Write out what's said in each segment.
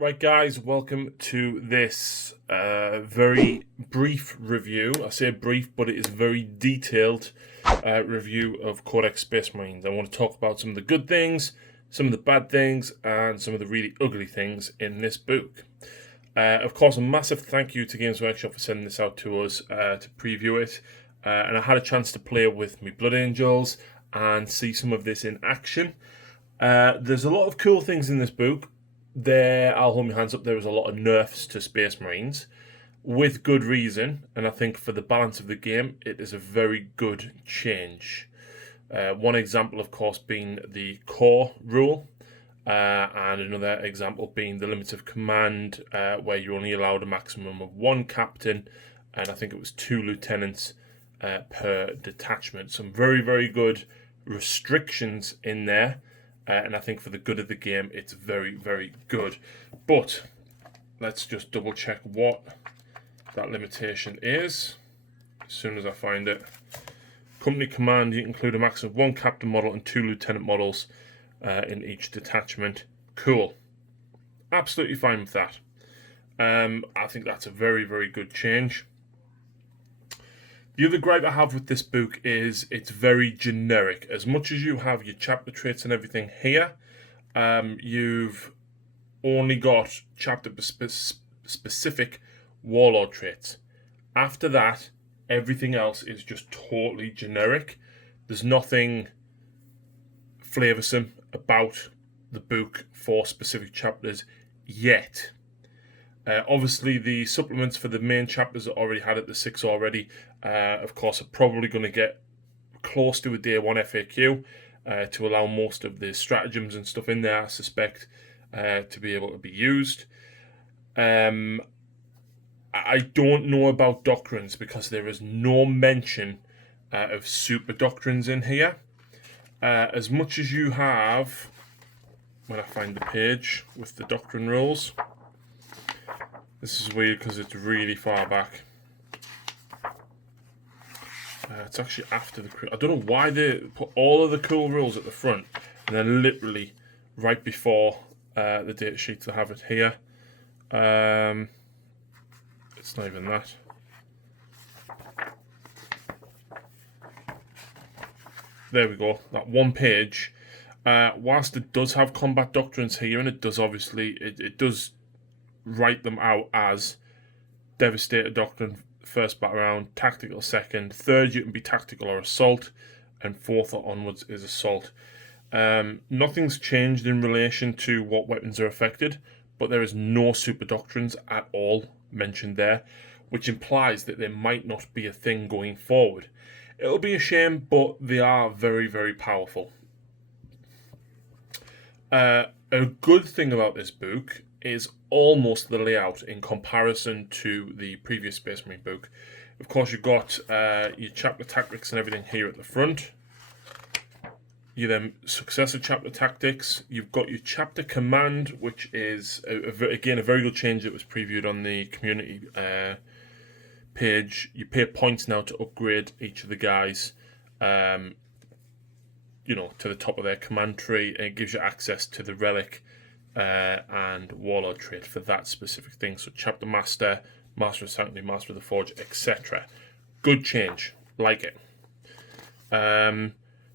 Right, guys, welcome to this very brief review. I say brief, but it is a very detailed review of Codex Space Marines. I want to talk about some of the good things, some of the bad things, and some of the really ugly things in this book. Of course, a massive thank you to Games Workshop for sending this out to us to preview it. And I had a chance to play with my Blood Angels and see some of this in action. There's a lot of cool things in this book. I'll hold my hands up, there was a lot of nerfs to Space Marines, with good reason, and I think for the balance of the game, it is a very good change. One example, of course, being the core rule, and another example being the limits of command, where you're only allowed a maximum of one captain, and I think it was 2 lieutenants per detachment. Some very, very good restrictions in there. And I think for the good of the game, it's very, very good. But let's just double check what that limitation is as soon as I find it. Company command, you include a maximum of 1 captain model and 2 lieutenant models in each detachment. Cool. Absolutely fine with that. I think that's a very, very good change. The other gripe I have with this book is it's very generic. As much as you have your chapter traits and everything here, you've only got chapter specific warlord traits. After that, everything else is just totally generic. There's nothing flavoursome about the book for specific chapters yet. Obviously, the supplements for the main chapters that already had it, the 6 already, of course, are probably going to get close to a day 1 FAQ to allow most of the stratagems and stuff in there, I suspect, to be able to be used. I don't know about doctrines because there is no mention of super doctrines in here. As much as you have, when I find the page with the doctrine rules. This is weird because it's really far back. It's actually after the... I don't know why they put all of the cool rules at the front and then literally right before the data sheets they have it here. It's not even that. There we go. That one page. Whilst it does have combat doctrines here, and it does obviously... It does write them out as Devastator Doctrine first battle round, Tactical second, third you can be Tactical or Assault, and fourth or onwards is Assault. Nothing's changed in relation to what weapons are affected, but there is no super doctrines at all mentioned there, which implies that there might not be a thing going forward. It'll be a shame, but they are very, very powerful. A good thing about this book is almost the layout in comparison to the previous Space Marine book. Of course, you've got your chapter tactics and everything here at the front. You then successor chapter tactics. You've got your chapter command, which is again a very good change that was previewed on the community page. You pay points now to upgrade each of the guys, to the top of their command tree, and it gives you access to the relic and warlord trait for that specific thing. So chapter master, master of sanctity, master of the forge, etc. Good change, like it.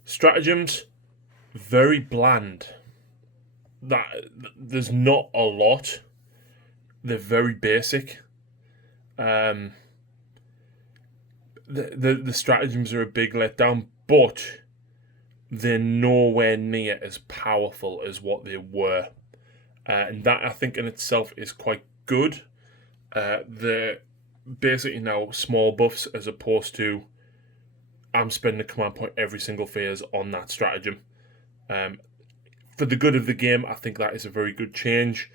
Stratagems, very bland. There's not a lot. They're very basic. The stratagems are a big letdown, but they're nowhere near as powerful as what they were. And that, I think, in itself is quite good. They're basically now small buffs as opposed to I'm spending a command point every single phase on that stratagem. For the good of the game, I think that is a very good change.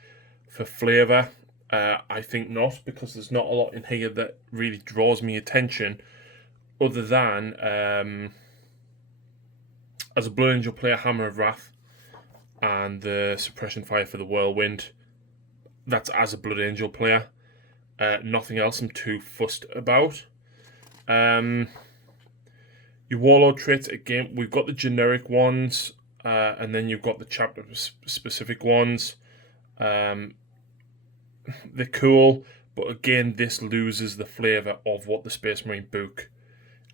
For flavour, I think not, because there's not a lot in here that really draws me attention other than, as a Blood Angel player, Hammer of Wrath, and the suppression fire for the whirlwind. That's as a Blood Angel player. Nothing else I'm too fussed about. Your warlord traits, again, we've got the generic ones, and then you've got the chapter specific ones. they're cool, but again, this loses the flavour of what the Space Marine book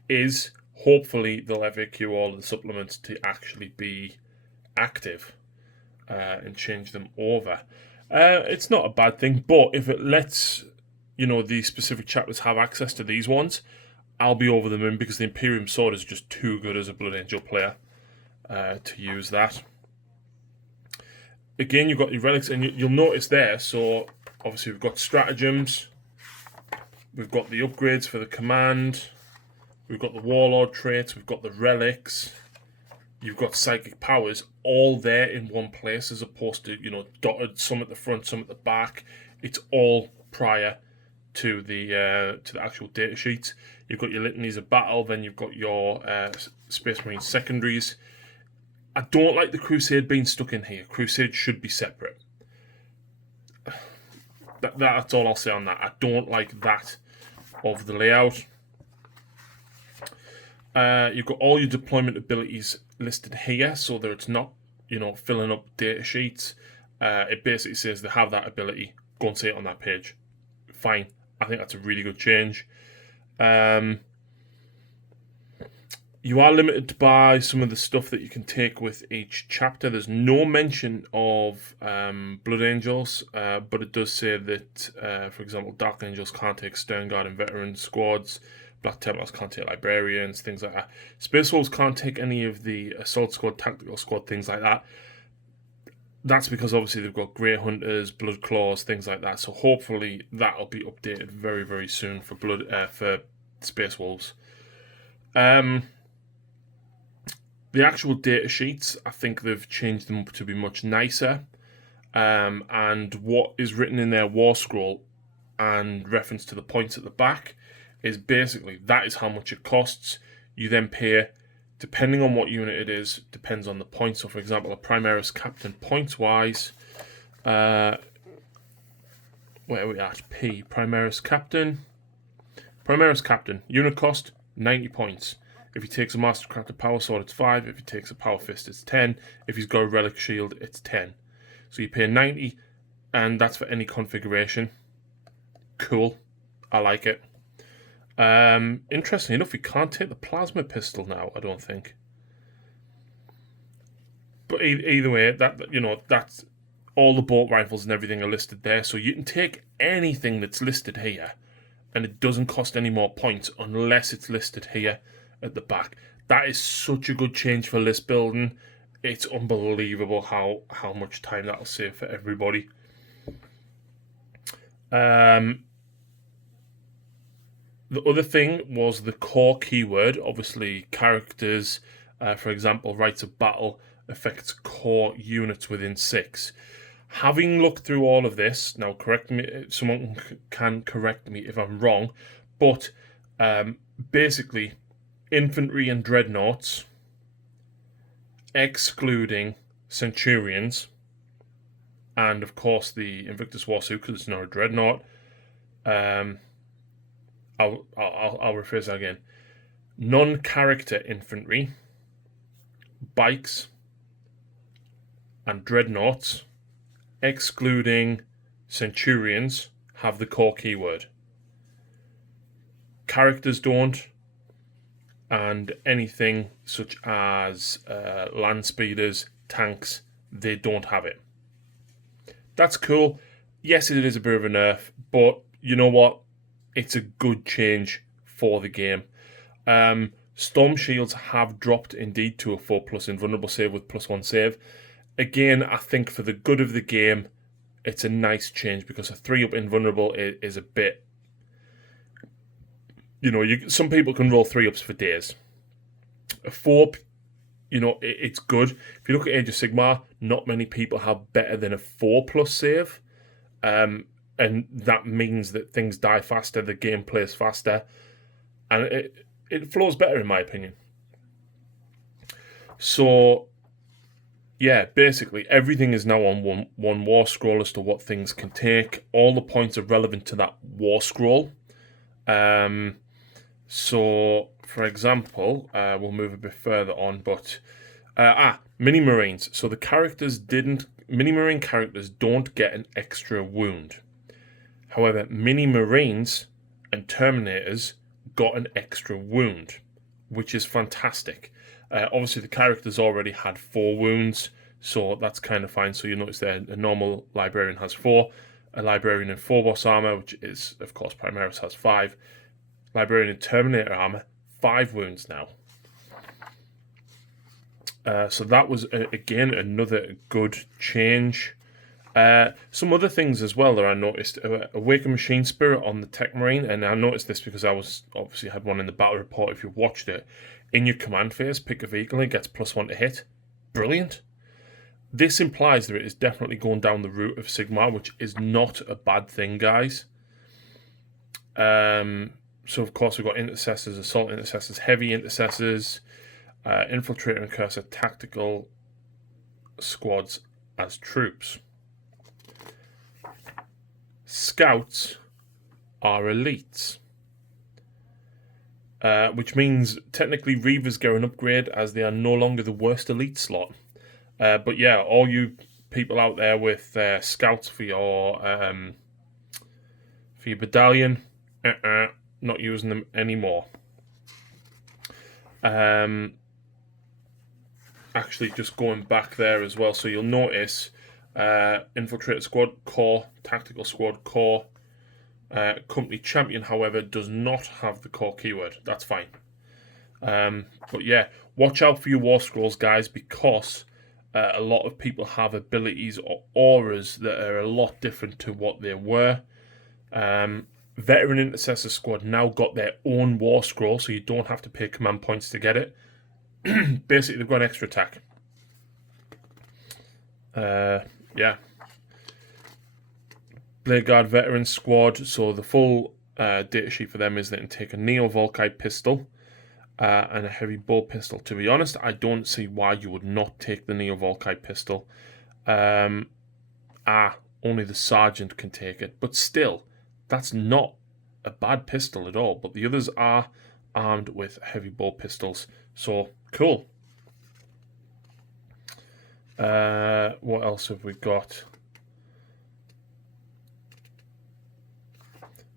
is. Hopefully, they'll FAQ all of the supplements to actually be active and change them over. It's not a bad thing, but if it lets these specific chapters have access to these ones, I'll be over the moon, because the Imperium Sword is just too good as a Blood Angel player to use that. Again, you've got your relics, and you'll notice there, so obviously we've got stratagems, we've got the upgrades for the command, we've got the warlord traits, we've got the relics, you've got psychic powers, all there in one place, as opposed to, dotted, some at the front, some at the back. It's all prior to the actual data sheets. You've got your litanies of battle, then you've got your Space Marine secondaries. I don't like the Crusade being stuck in here. Crusade should be separate. That's all I'll say on that. I don't like that of the layout. You've got all your deployment abilities listed here, so that it's not, filling up data sheets. It basically says they have that ability. Go and see it on that page. Fine. I think that's a really good change. You are limited by some of the stuff that you can take with each chapter. There's no mention of Blood Angels, but it does say that, for example, Dark Angels can't take Stern Guard and Veteran squads. Black Templars can't take Librarians, things like that. Space Wolves can't take any of the Assault Squad, Tactical Squad, things like that. That's because obviously they've got Grey Hunters, Blood Claws, things like that. So hopefully that'll be updated very, very soon for for Space Wolves. The actual data sheets, I think they've changed them to be much nicer. And what is written in their War Scroll and reference to the points at the back is basically that is how much it costs. You then pay, depending on what unit it is, depends on the points. So, for example, a Primaris Captain points-wise, where are we at? P, Primaris Captain. Primaris Captain, unit cost, 90 points. If he takes a Mastercrafted Power Sword, it's 5. If he takes a Power Fist, it's 10. If he's got a Relic Shield, it's 10. So you pay 90, and that's for any configuration. Cool. I like it. Interestingly enough, you can't take the Plasma Pistol now, I don't think. But either way, that's all the bolt rifles and everything are listed there. So you can take anything that's listed here, and it doesn't cost any more points unless it's listed here at the back. That is such a good change for list building. It's unbelievable how much time that'll save for everybody. The other thing was the core keyword. Obviously, characters, for example, Rites of Battle affects core units within 6. Having looked through all of this, now correct me, someone can correct me if I'm wrong, but basically, infantry and dreadnoughts, excluding centurions, and of course the Invictus Warsuit, because it's not a dreadnought. I'll rephrase that again. Non-character infantry, bikes, and dreadnoughts, excluding centurions, have the core keyword. Characters don't, and anything such as land speeders, tanks, they don't have it. That's cool. Yes, it is a bit of a nerf, but you know what? It's a good change for the game. Storm Shields have dropped indeed to a 4+ invulnerable save with +1 save. Again, I think for the good of the game, it's a nice change, because a 3-up invulnerable is a bit... some people can roll 3-ups for days. A 4-up, it's good. If you look at Age of Sigmar, not many people have better than a 4+ save. And that means that things die faster, the game plays faster, and it flows better, in my opinion. So, yeah, basically, everything is now on one War Scroll as to what things can take. All the points are relevant to that War Scroll. So, for example, we'll move a bit further on, but... Mini Marines. So the characters Mini Marine characters don't get an extra wound. However, mini Marines and Terminators got an extra wound, which is fantastic. Obviously, the characters already had 4 wounds, so that's kind of fine. So you notice there, a normal Librarian has 4, a Librarian in Phobos armor, which is, of course, Primaris, has 5. Librarian in Terminator armor, 5 wounds now. So that was, again, another good change. Some other things as well that I noticed. Awaken Machine Spirit on the Tech Marine, and I noticed this because I was obviously had one in the battle report. If you watched it, in your command phase, pick a vehicle and it gets +1 to hit. Brilliant. This implies that it is definitely going down the route of Sigmar, which is not a bad thing, guys. So of course we've got Intercessors, Assault Intercessors, Heavy Intercessors, Infiltrator and Cursor Tactical Squads as troops. Scouts are elites, which means technically Reavers get an upgrade as they are no longer the worst elite slot. But yeah, all you people out there with scouts for your battalion, not using them anymore. Actually, just going back there as well, so you'll notice Infiltrator Squad, Core, Tactical Squad, Core. Company Champion, however, does not have the core keyword. That's fine. But yeah, watch out for your War Scrolls, guys, because a lot of people have abilities or auras that are a lot different to what they were. Veteran Intercessor Squad now got their own War Scroll, so you don't have to pay command points to get it. Basically, they've got extra attack. Yeah. Blade Guard Veteran Squad, so the full data sheet for them is they can take a Neo Volkite pistol and a heavy bow pistol. To be honest, I don't see why you would not take the Neo Volkite pistol. Only the Sergeant can take it, but still, that's not a bad pistol at all. But the others are armed with heavy bow pistols, so cool. What else have we got?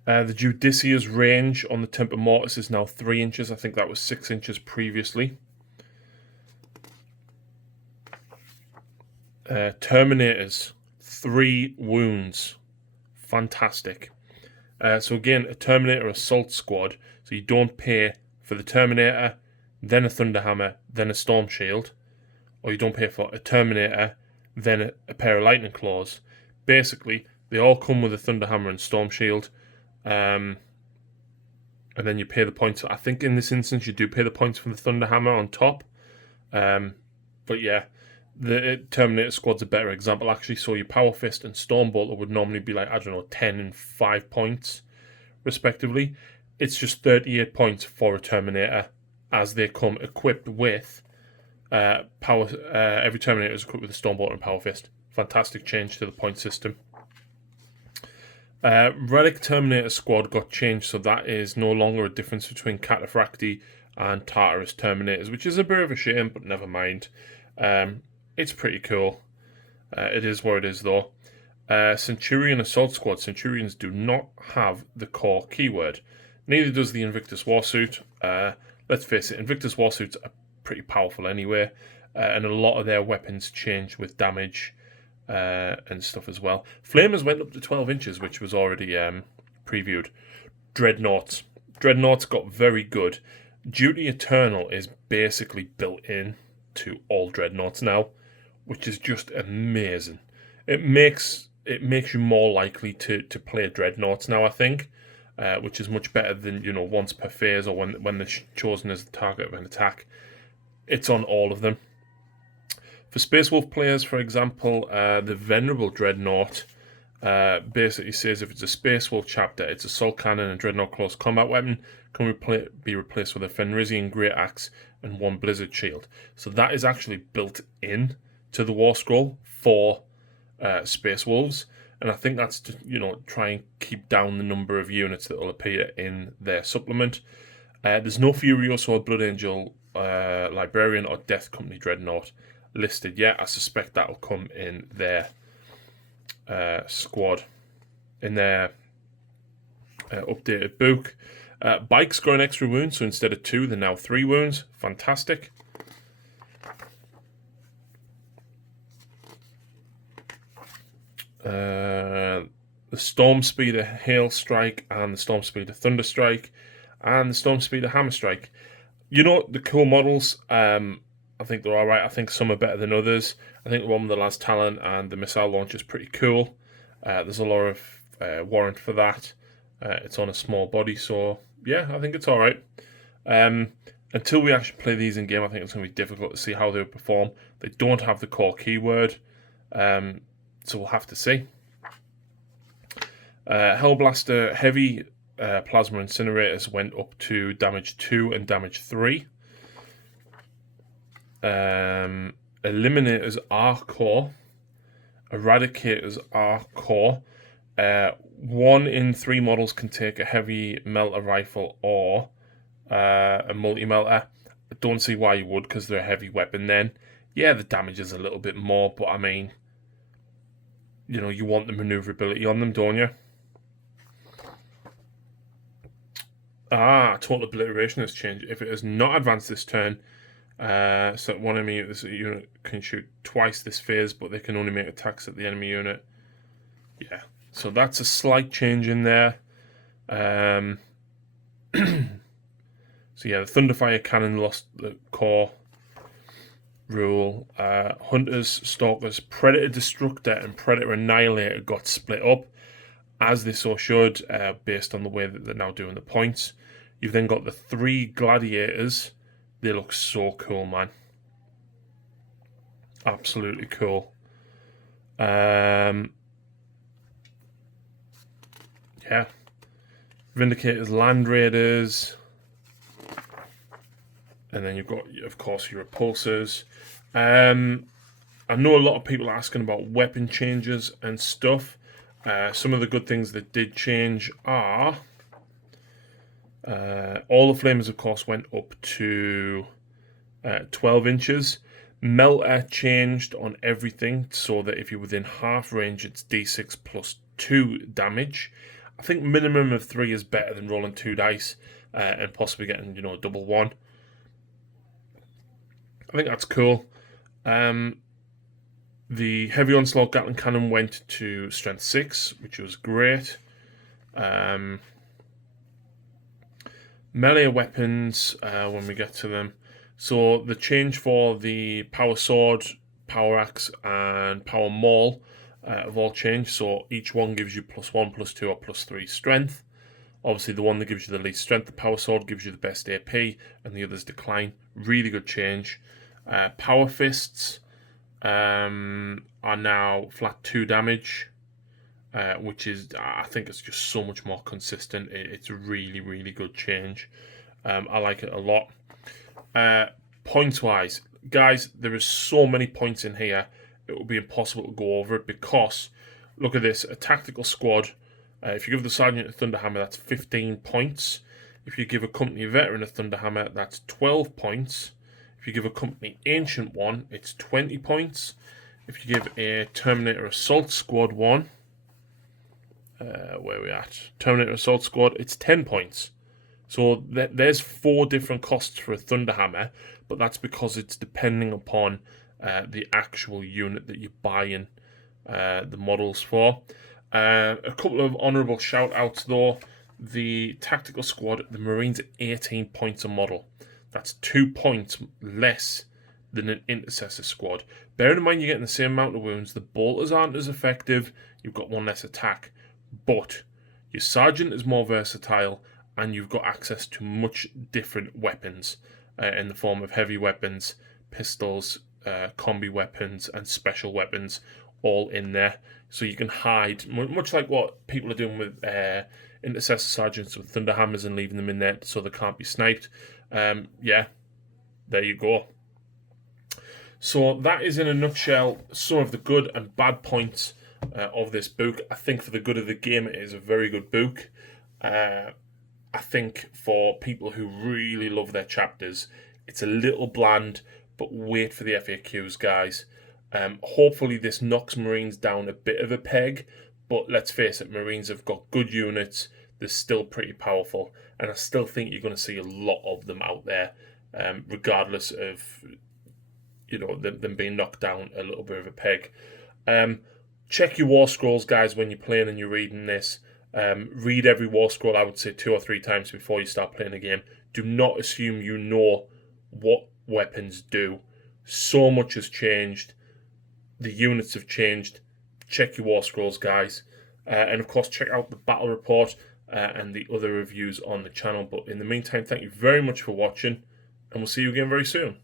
The Judicious range on the Temper Mortis is now 3 inches. I think that was 6 inches previously. Terminators, 3 wounds. Fantastic. So again, a Terminator Assault Squad. So you don't pay for the Terminator, then a Thunderhammer, then a Storm Shield. Or you don't pay for a Terminator, then a pair of Lightning Claws. Basically, they all come with a Thunderhammer and Storm Shield. And then you pay the points. I think in this instance you do pay the points for the Thunderhammer on top. But yeah, the Terminator Squad's a better example actually. So your Power Fist and Stormbolter would normally be like, I don't know, 10 and 5 points respectively. It's just 38 points for a Terminator as they come equipped with power. Every Terminator is equipped with a Stormbolter and Power Fist. Fantastic change to the point system. Relic Terminator Squad got changed, so that is no longer a difference between Cataphracti and Tartarus Terminators, which is a bit of a shame, but never mind. It's pretty cool. It is what it is, though. Centurion Assault Squad. Centurions do not have the core keyword. Neither does the Invictus Warsuit. Let's face it, Invictus Warsuits are pretty powerful anyway, and a lot of their weapons change with damage and stuff as well. Flamers went up to 12 inches, which was already previewed. Dreadnoughts. Dreadnoughts got very good. Duty Eternal is basically built in to all Dreadnoughts now, which is just amazing. It makes you more likely to play Dreadnoughts now, I think, which is much better than, you know, once per phase or when they're chosen as the target of an attack. It's on all of them. For Space Wolf players, for example, the Venerable Dreadnought basically says if it's a Space Wolf chapter, its Assault Cannon and Dreadnought Close Combat Weapon can be replaced with a Fenrisian Great Axe and 1 Blizzard Shield. So that is actually built in to the War Scroll for Space Wolves, and I think that's to, you know, try and keep down the number of units that will appear in their supplement. There's no Furioso or Blood Angel Librarian or Death Company Dreadnought listed yet. I suspect that'll come in their squad, in their updated book. Bikes grow an extra wound, so instead of 2, they're now 3 wounds. Fantastic. The Storm Speeder Hail Strike and the Storm Speeder Thunder Strike and the Storm Speeder Hammer Strike. You know, the cool models, I think they're alright. I think some are better than others. I think the one with the Las Talon and the missile launch is pretty cool. There's a lot of warrant for that. It's on a small body, so yeah, I think it's alright. Until we actually play these in game, I think it's going to be difficult to see how they would perform. They don't have the core keyword, so we'll have to see. Hellblaster Heavy Plasma Incinerators went up to damage 2 and damage 3. Eliminators are core. Eradicators are core. 1 in 3 models can take a heavy melter rifle or a multi-melter. I don't see why you would, because they're a heavy weapon then. Yeah, the damage is a little bit more, but I mean, you know, you want the maneuverability on them, don't you? Total Obliteration has changed. If it has not advanced this turn, so one enemy this unit can shoot twice this phase, but they can only make attacks at the enemy unit. Yeah, so that's a slight change in there. So yeah, the Thunderfire Cannon lost the core rule. Hunters, Stalkers, Predator Destructor and Predator Annihilator got split up, as they so should, based on the way that they're now doing the points. You've then got the 3 Gladiators. They look so cool, man. Absolutely cool. Yeah. Vindicators, Land Raiders. And then you've got, of course, your Repulsors. I know a lot of people are asking about weapon changes and stuff. Some of the good things that did change are... all the flamers, of course, went up to 12 inches. Melter changed on everything, so that if you're within half range, it's d6 plus 2 damage. I think minimum of 3 is better than rolling 2 dice and possibly getting, you know, double 1. I think that's cool. The Heavy Onslaught Gatling Cannon went to Strength 6, which was great. Melee weapons, when we get to them. So the change for the Power Sword, Power Axe, and Power Maul have all changed. So each one gives you +1, +2, or +3 strength. Obviously, the one that gives you the least strength, the Power Sword, gives you the best AP, and the others decline. Really good change. Power Fists are now flat 2 damage, which is, I think it's just so much more consistent. It's a really, really good change. I like it a lot. Points-wise, guys, there is so many points in here, it would be impossible to go over it, because, look at this, a tactical squad. If you give the Sergeant a Thunderhammer, that's 15 points. If you give a Company Veteran a Thunderhammer, that's 12 points. If you give a Company Ancient one, it's 20 points. If you give a Terminator Assault Squad one, where are we at? Terminator Assault Squad, it's 10 points. So there's 4 different costs for a Thunderhammer, but that's because it's depending upon the actual unit that you're buying the models for. A couple of honourable shout-outs though. The Tactical Squad, the Marines, 18 points a model. That's 2 points less than an Intercessor Squad. Bear in mind you're getting the same amount of wounds. The Bolters aren't as effective. You've got 1 less attack. But your Sergeant is more versatile, and you've got access to much different weapons in the form of heavy weapons, pistols, combi weapons, and special weapons, all in there. So you can hide, much like what people are doing with Intercessor Sergeants with Thunderhammers and leaving them in there so they can't be sniped. Yeah, there you go. So that is, in a nutshell, some of the good and bad points of this book. I think for the good of the game, it is a very good book. I think for people who really love their chapters, it's a little bland, but wait for the FAQs, guys. Hopefully this knocks Marines down a bit of a peg, but let's face it, Marines have got good units. they're still pretty powerful, and I still think you're going to see a lot of them out there, regardless of them being knocked down a little bit of a peg. Check your war scrolls, guys, when you're playing and you're reading this. Read every war scroll, I would say 2 or 3 times before you start playing a game. Do not assume you know what weapons do. So much has changed. The units have changed. Check your war scrolls, guys. And of course, check out the battle report and the other reviews on the channel. But in the meantime, thank you very much for watching, and we'll see you again very soon.